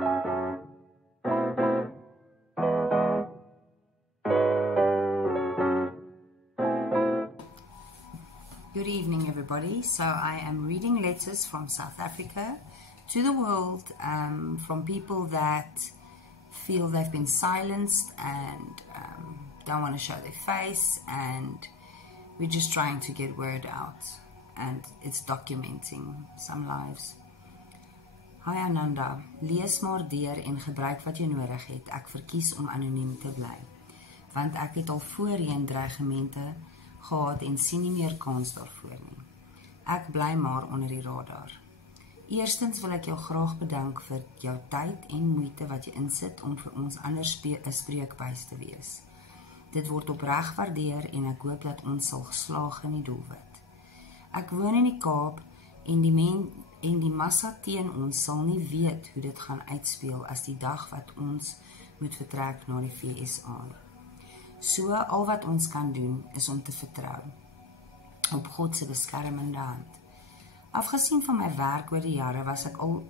Good evening, everybody. So I am reading letters from South Africa to the world, from people that feel they've been silenced and don't want to show their face, and we're just trying to get word out, and it's documenting some lives. Hi Ananda, lees maar deur en gebruik wat jy nodig het. Ek verkies om anoniem te bly, want ek het al voorheen dreigemente gehad en sien nie meer kans daarvoor nie. Ek bly maar onder die radar. Eerstens wil ek jou graag bedank vir jou tyd en moeite wat jy insit om vir ons anders 'n spreekbuis te wees. Dit word opreg waardeer en ek hoop dat ons sal geslaag in die doelwit. Ek woon in die Kaap en die massa teen ons sal nie weet hoe dit gaan uitspeel as die dag wat ons moet vertrek na die VSA. So, al wat ons kan doen, is om te vertrou op God se beskermende hand. Afgesien van my werk oor die jare, was ek al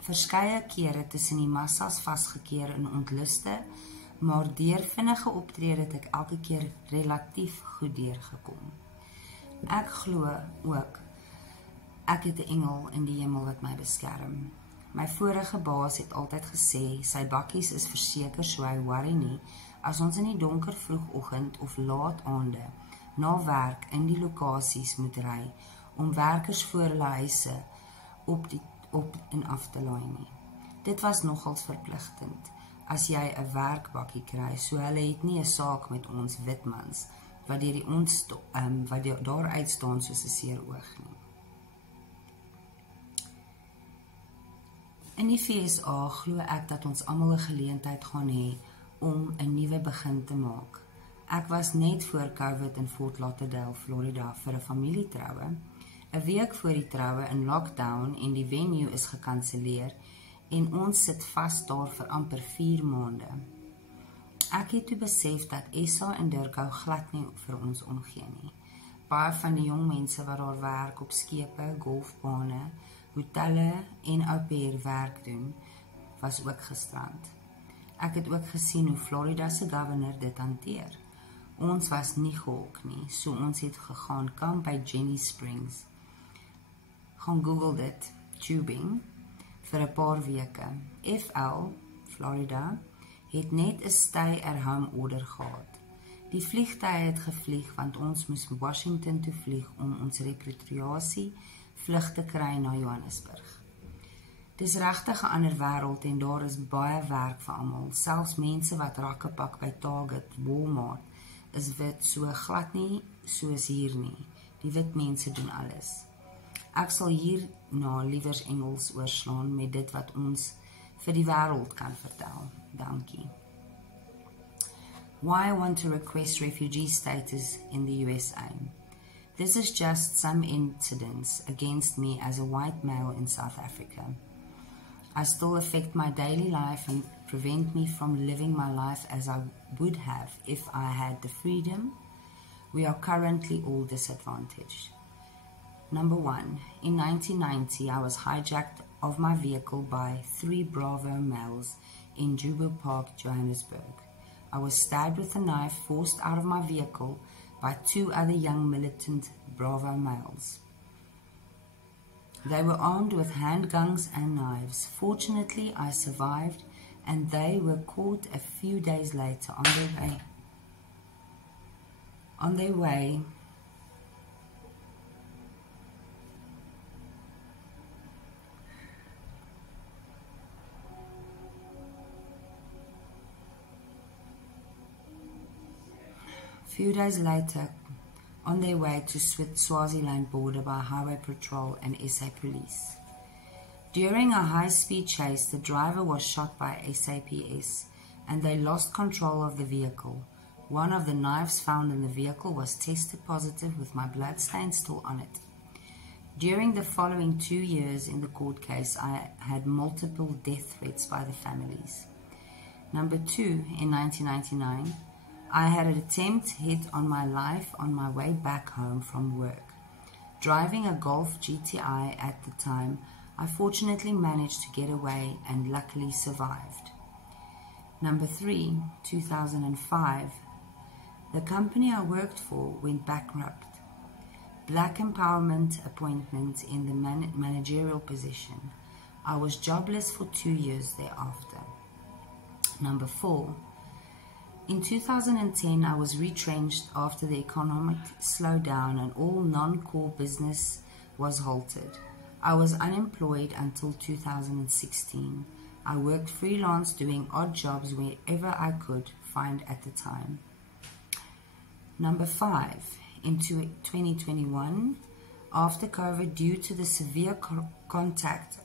verskeie kere tussen die massas vasgekeer in ontluste, maar deur vinnige optrede het ek elke keer relatief goed deurgekom. Ek glo ook, ek het 'n engel in die hemel wat my beskerm. My vorige baas het altyd gesê, sy bakkies is verseker, so hy worry nie, as ons in die donker vroegoggend of laat aande na werk in die lokasies moet ry, om werkers voor hulle huise op en af te laai nie. Dit was nogals verpligtend, as jy 'n werkbakkie kry, so hulle het nie 'n saak met ons witmans, wat daar uitstaan soos 'n seer oog nie. In die VSA glo ek dat ons almal 'n geleentheid gaan hê om 'n nuwe begin te maak. Ek was net voor COVID in Fort Lauderdale, Florida vir 'n familietroue. 'n Week voor die troue in lockdown en die venue is gekanselleer en ons sit vas daar vir amper 4 maande. Ek het toe besef dat Essa en Durko glad nie vir ons omgee nie. Baie van die jong mense wat daar werk op skepe, golfbane, hotelle en au pair werk doen, was ook gestrand. Ek het ook gesien hoe Florida se governor dit hanteer. Ons was nie gehok nie, so ons het gegaan kamp by Jenny Springs. Gaan Google dit, tubing, vir 'n paar weke. FL, Florida, het net 'n stay-at-home order gehad. Die vliegtuie het gevlieg, want ons moes Washington toe vlieg om ons repatriasie vlug te kry na Johannesburg. Dis regtig 'n ander wêreld en daar is baie werk vir almal. Selfs mense wat rakke pak by Target, Walmart, is wit, so glad nie soos hier nie. Die wit mense doen alles. Ek sal hierna liewers Engels oorslaan met dit wat ons vir die wêreld kan vertel. Dankie. Why I want to request refugee status in the USA. This is just some incidents against me as a white male in South Africa. I still affect my daily life and prevent me from living my life as I would have if I had the freedom. We are currently all disadvantaged. Number 1, in 1990, I was hijacked of my vehicle by 3 Bravo males in Jubo Park, Johannesburg. I was stabbed with a knife, forced out of my vehicle by 2 other young militant Bravo males. They were armed with handguns and knives. Fortunately, I survived, and they were caught a few days later on their way to Swaziland border by Highway Patrol and SA Police. During a high-speed chase, the driver was shot by SAPS and they lost control of the vehicle. One of the knives found in the vehicle was tested positive with my bloodstain still on it. During the following 2 years in the court case, I had multiple death threats by the families. Number 2, in 1999, I had an attempt hit on my life on my way back home from work. Driving a Golf GTI at the time, I fortunately managed to get away and luckily survived. Number 3, 2005. The company I worked for went bankrupt. Black empowerment appointment in the managerial position. I was jobless for 2 years thereafter. Number 4. In 2010, I was retrenched after the economic slowdown and all non-core business was halted. I was unemployed until 2016. I worked freelance doing odd jobs wherever I could find at the time. Number 5. In 2021, after COVID, due to the severe contact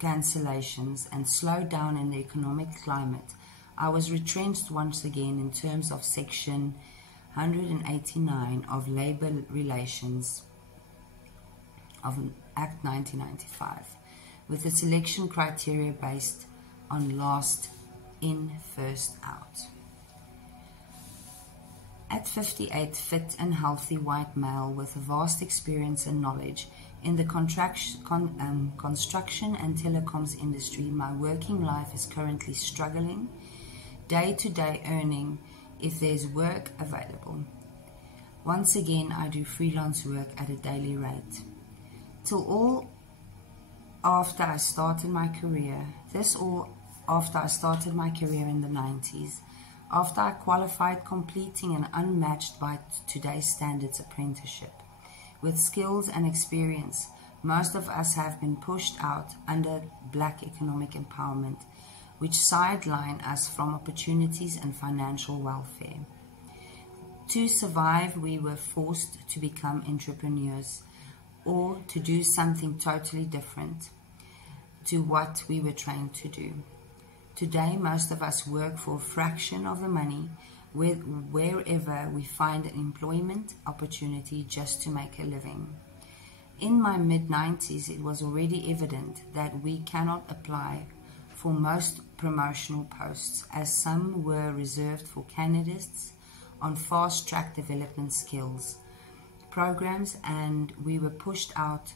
cancellations and slowdown in the economic climate, I was retrenched once again in terms of Section 189 of Labour Relations of Act 1995, with the selection criteria based on last in, first out. At 58, fit and healthy white male with a vast experience and knowledge in the construction and telecoms industry, my working life is currently struggling, day-to-day earning if there's work available. Once again, I do freelance work at a daily rate. Till all after I started my career, after I started my career in the 90s, after I qualified, completing an unmatched by today's standards apprenticeship. With skills and experience, most of us have been pushed out under black economic empowerment, which sideline us from opportunities and financial welfare. To survive, we were forced to become entrepreneurs or to do something totally different to what we were trained to do. Today, most of us work for a fraction of the money wherever we find an employment opportunity just to make a living. In my mid-90s, it was already evident that we cannot apply for most promotional posts, as some were reserved for candidates on fast-track development skills programs, and we were pushed out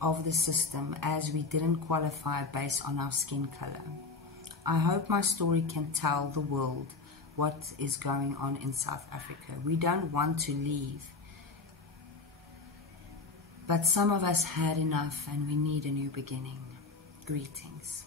of the system as we didn't qualify based on our skin color. I hope my story can tell the world what is going on in South Africa. We don't want to leave, but some of us had enough and we need a new beginning. Greetings.